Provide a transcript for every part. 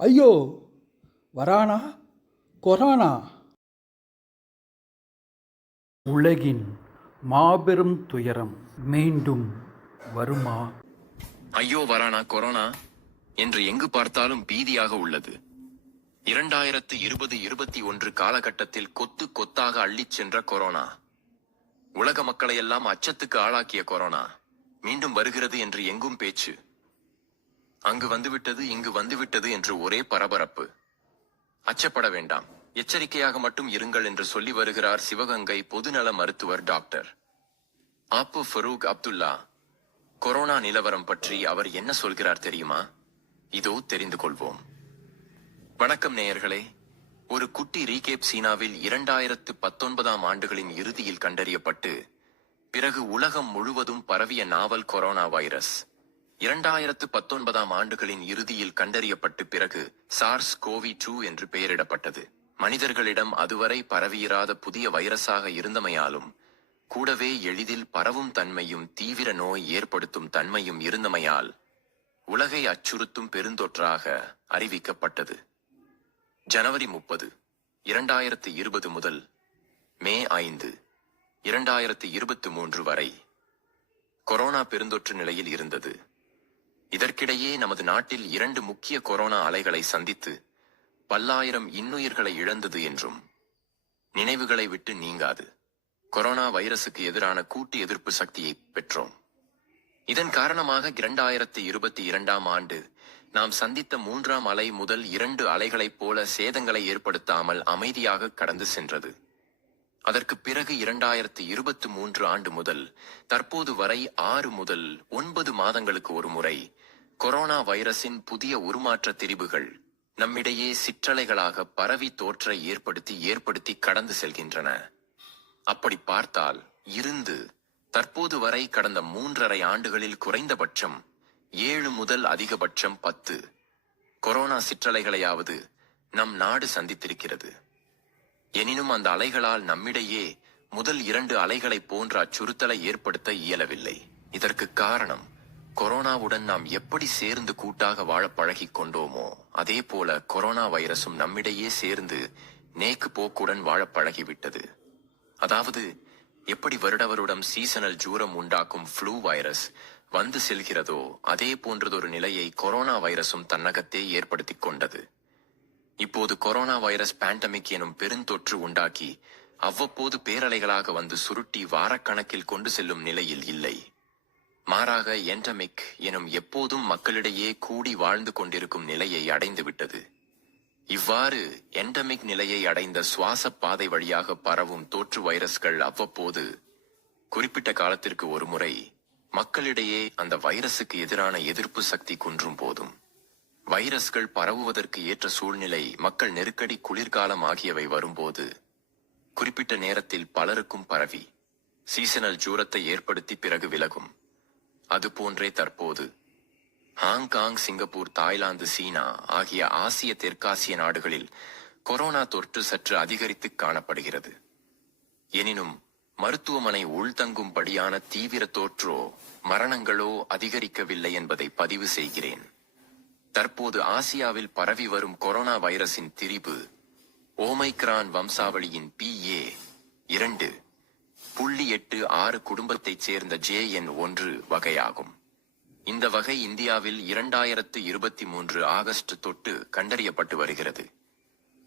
ஐயோ! வரானா கொரோனா? உலகின் மாபெரும் துயரம் மீண்டும் வருமா? ஐயோ வரானா கொரோனா என்று எங்கு பார்த்தாலும் பீதியாக உள்ளது. 2020-21 காலகட்டத்தில் கொத்து கொத்தாக அள்ளிச் சென்ற கொரோனா, உலக மக்களையெல்லாம் அச்சத்துக்கு ஆளாக்கிய கொரோனா மீண்டும் வருகிறது என்று எங்கும் பேச்சு. அங்கு வந்துவிட்டது, இங்கு வந்துவிட்டது என்று ஒரே பரபரப்பு. அச்சப்பட வேண்டாம், எச்சரிக்கையாக மட்டும் இருங்கள் என்று சொல்லி வருகிறார் சிவகங்கை பொதுநல மருத்துவர் டாக்டர் ஆப்பு ஃபரூக் அப்துல்லா. கொரோனா நிலவரம் பற்றி அவர் என்ன சொல்கிறார் தெரியுமா? இதோ தெரிந்து கொள்வோம். வணக்கம் நேயர்களே. ஒரு குட்டி ரீகேப். சீனாவில் 2019ஆம் ஆண்டுகளின் இறுதியில் கண்டறியப்பட்டு பிறகு உலகம் முழுவதும் பரவிய நாவல் கொரோனா வைரஸ் 2019ஆம் ஆண்டுகளின் இறுதியில் கண்டறியப்பட்டு பிறகு SARS-CoV-2 என்று பெயரிடப்பட்டது. மனிதர்களிடம் அதுவரை பரவியிராத புதிய வைரஸாக இருந்தமையாலும் கூடவே எளிதில் பரவும் தன்மையும் தீவிர நோய் ஏற்படுத்தும் தன்மையும் இருந்தமையால் உலகை அச்சுறுத்தும் பெருந்தொற்றாக அறிவிக்கப்பட்டது. ஜனவரி 30, 2020 முதல் மே 5, 2023 வரை கொரோனா பெருந்தொற்று நிலையில் இருந்தது. இதற்கிடையே நமது நாட்டில் 2 முக்கிய கொரோனா அலைகளை சந்தித்து பல்லாயிரம் இன்னுயிர்களை இழந்தது என்றும் நினைவுகளை விட்டு நீங்காது. கொரோனா வைரசுக்கு எதிரான கூட்டு எதிர்ப்பு சக்தியை பெற்றோம். இதன் காரணமாக 2022ஆம் ஆண்டு நாம் சந்தித்த 3ஆம் அலை முதல் 2 அலைகளைப் போல சேதங்களை ஏற்படுத்தாமல் அமைதியாக கடந்து சென்றது. அதற்கு பிறகு 2023 ஆண்டு முதல் தற்போது வரை 6 முதல் 9 மாதங்களுக்கு ஒரு முறை கொரோனா வைரஸின் புதிய உருமாற்ற திரிபுகள் நம்மிடையே சிற்றலைகளாக பரவி தோற்ற ஏற்படுத்தி கடந்து செல்கின்றன. அப்படி பார்த்தால் இருந்து தற்போது வரை கடந்த 3.5 ஆண்டுகளில் குறைந்தபட்சம் 7 முதல் அதிகபட்சம் 10 கொரோனா சிற்றலைகளையாவது நம் நாடு சந்தித்திருக்கிறது. எனினும் அந்த அலைகளால் நம்மிடையே முதல் 2 அலைகளைப் போன்ற அச்சுறுத்தலை ஏற்படுத்த இயலவில்லை. இதற்கு காரணம், கொரோனாவுடன் நாம் எப்படி சேர்ந்து கூட்டாக வாழ பழகிக் கொண்டோமோ அதே போல கொரோனா வைரசும் நம்மிடையே சேர்ந்து நேக்கு போக்குடன் வாழ பழகிவிட்டது. அதாவது எப்படி வருடவருடம் சீசனல் ஜூரம் உண்டாக்கும் ஃப்ளூ வைரஸ் வந்து செல்கிறதோ அதே போன்றதொரு நிலையை கொரோனா வைரசும் தன்னகத்தே ஏற்படுத்தி கொண்டது. இப்போது கொரோனா வைரஸ் பேண்டமிக் எனும் பெருந்தொற்று உண்டாக்கி அவ்வப்போது பேரலைகளாக வந்து சுருட்டி வாரக்கணக்கில் கொண்டு செல்லும் நிலையில் இல்லை. மாறாக என்டமிக் எனும் எப்போதும் மக்களிடையே கூடி வாழ்ந்து கொண்டிருக்கும் நிலையை அடைந்துவிட்டது. இவ்வாறு என்டமிக் நிலையை அடைந்த சுவாச பாதை வழியாக பரவும் தோற்று வைரஸ்கள் அவ்வப்போது குறிப்பிட்ட காலத்திற்கு ஒரு முறை மக்களிடையே அந்த வைரசுக்கு எதிரான எதிர்ப்பு சக்தி குன்றும் போதும் வைரஸ்கள் பரவுவதற்கு ஏற்ற சூழ்நிலை, மக்கள் நெருக்கடி, குளிர்காலம் ஆகியவை வரும்போது குறிப்பிட்ட நேரத்தில் பலருக்கும் பரவி சீசனல் ஜூரத்தை ஏற்படுத்தி பிறகு விலகும். அதுபோன்றே தற்போது ஹாங்காங், சிங்கப்பூர், தாய்லாந்து, சீனா ஆகிய ஆசிய தெற்காசிய நாடுகளில் கொரோனா தொற்று சற்று அதிகரித்து காணப்படுகிறது. எனினும் மருத்துவமனை உள்தங்கும்படியான தீவிர தொற்றோ மரணங்களோ அதிகரிக்கவில்லை என்பதை பதிவு செய்கிறேன். தற்போது ஆசியாவில் பரவி வரும் கொரோனா வைரஸின் திரிபு ஓமைக்ரான் வம்சாவளியின் PA.2.86 குடும்பத்தைச் சேர்ந்த JN.1 வகையாகும். இந்த வகை இந்தியாவில் 2023 ஆகஸ்ட் தொட்டு கண்டறியப்பட்டு வருகிறது.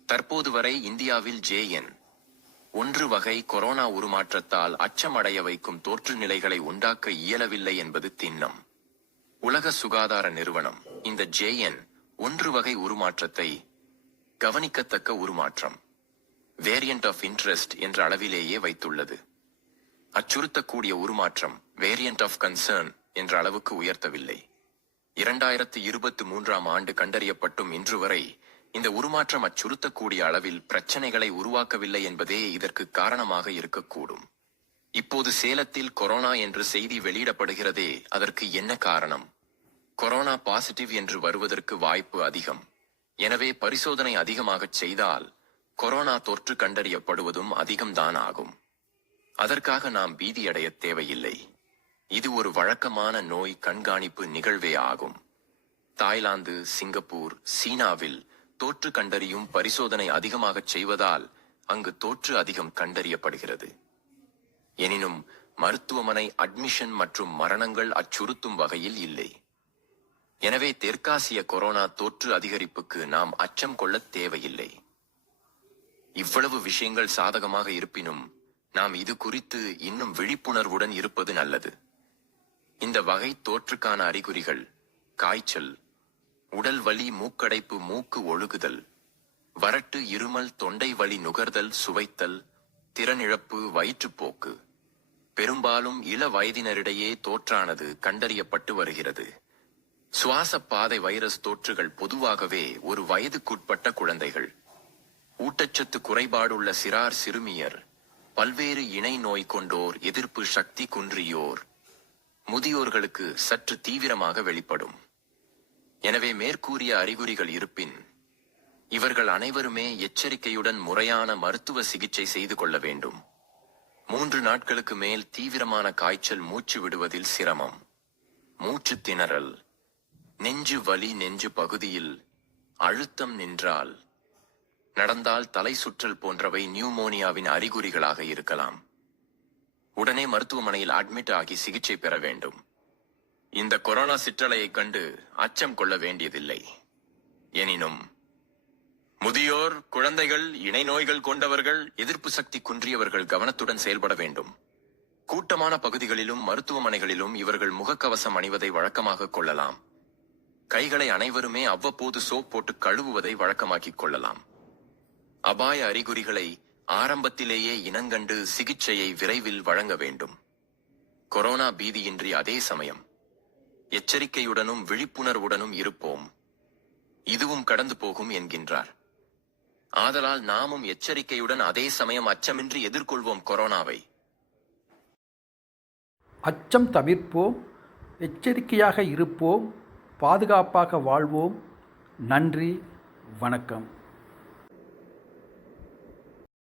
தற்போது வரை இந்தியாவில் JN.1 வகை கொரோனா உருமாற்றத்தால் அச்சமடைய வைக்கும் தோற்று நிலைகளை உண்டாக்க இயலவில்லை என்பது திண்ணம். உலக சுகாதார நிறுவனம் இந்த JN.1 வகை உருமாற்றத்தை கவனிக்கத்தக்க உருமாற்றம், வேரியன்ட் ஆஃப் இன்ட்ரெஸ்ட் என்ற அளவிலேயே வைத்துள்ளது. அச்சுறுத்தக்கூடிய உருமாற்றம், வேரியன்ட் ஆஃப் கன்சர்ன் என்ற அளவுக்கு உயர்த்தவில்லை. 2023ஆம் ஆண்டு கண்டறியப்பட்டும் இன்று வரை இந்த உருமாற்றம் அச்சுறுத்தக்கூடிய அளவில் பிரச்சனைகளை உருவாக்கவில்லை என்பதே இதற்கு காரணமாக இருக்கக்கூடும். இப்போது சேலத்தில் கொரோனா என்று செய்தி வெளியிடப்படுகிறதே, அதற்கு என்ன காரணம்? கொரோனா பாசிட்டிவ் என்று வருவதற்கு வாய்ப்பு அதிகம். எனவே பரிசோதனை அதிகமாகச் செய்தால் கொரோனா தொற்று கண்டறியப்படுவதும் அதிகம்தான் ஆகும். அதற்காக நாம் பீதியடைய தேவையில்லை. இது ஒரு வழக்கமான நோய் கண்காணிப்பு நிகழ்வே ஆகும். தாய்லாந்து, சிங்கப்பூர், சீனாவில் தொற்று கண்டறியும் பரிசோதனை அதிகமாகச் செய்வதால் அங்கு தொற்று அதிகம் கண்டறியப்படுகிறது. எனினும் மருத்துவமனை அட்மிஷன் மற்றும் மரணங்கள் அச்சுறுத்தும் வகையில் இல்லை. எனவே தெற்காசிய கொரோனா தொற்று அதிகரிப்புக்கு நாம் அச்சம் கொள்ளத் தேவையில்லை. இவ்வளவு விஷயங்கள் சாதகமாக இருப்பினும் நாம் இது குறித்து இன்னும் விழிப்புணர்வுடன் இருப்பது நல்லது. இந்த வகை தொற்றுக்கான அறிகுறிகள் காய்ச்சல், உடல் வலி, மூக்கடைப்பு, மூக்கு ஒழுகுதல், வறட்டு, இருமல், தொண்டை வலி, நுகர்தல், சுவைத்தல், திறனிழப்பு, வயிற்றுப்போக்கு. பெரும்பாலும் இள வயதினரிடையே தொற்றானது கண்டறியப்பட்டு வருகிறது. சுவாச பாதை வைரஸ் தொற்றுகள் பொதுவாகவே ஒரு வயதுக்குட்பட்ட குழந்தைகள், ஊட்டச்சத்து குறைபாடுள்ள சிறார், சிறுமியர், பல்வேறு இணை நோய் கொண்டோர், எதிர்ப்பு சக்தி குன்றியோர், முதியோர்களுக்கு சற்று தீவிரமாக வெளிப்படும். எனவே மேற்கூறிய அறிகுறிகள் இருப்பின் இவர்கள் அனைவருமே எச்சரிக்கையுடன் முறையான மருத்துவ சிகிச்சை செய்து கொள்ள வேண்டும். 3 நாட்களுக்கு மேல் தீவிரமான காய்ச்சல், மூச்சு விடுவதில் சிரமம், மூச்சு திணறல், நெஞ்சு வலி, நெஞ்சு பகுதியில் அழுத்தம் நின்றால், நடந்தால் தலை சுற்றல் போன்றவை நியூமோனியாவின் அறிகுறிகளாக இருக்கலாம். உடனே மருத்துவமனையில் அட்மிட் ஆகி சிகிச்சை பெற வேண்டும். இந்த கொரோனா சிற்றலையைக் கண்டு அச்சம் கொள்ள வேண்டியதில்லை. எனினும் முதியோர், குழந்தைகள், இணை நோய்கள் கொண்டவர்கள், எதிர்ப்பு சக்தி குன்றியவர்கள் கவனத்துடன் செயல்பட வேண்டும். கூட்டமான பகுதிகளிலும் மருத்துவமனைகளிலும் இவர்கள் முகக்கவசம் அணிவதை வழக்கமாக கொள்ளலாம். கைகளை அனைவருமே அவ்வப்போது சோப் போட்டு கழுவுவதை வழக்கமாக்கிக் கொள்ளலாம். அபாய அறிகுறிகளை ஆரம்பத்திலேயே இனங்கண்டு சிகிச்சையை விரைவில் வழங்க வேண்டும். கொரோனா பீதியின்றி அதே சமயம் எச்சரிக்கையுடனும் விழிப்புணர்வுடனும் இருப்போம். இதுவும் கடந்து போகும் என்கின்றார். ஆதலால் நாமும் எச்சரிக்கையுடன் அதே சமயம் அச்சமின்றி எதிர்கொள்வோம் கொரோனாவை. அச்சம் தவிர்ப்போம், எச்சரிக்கையாக இருப்போம், பாதுகாப்பாக வாழ்வோம். நன்றி, வணக்கம்.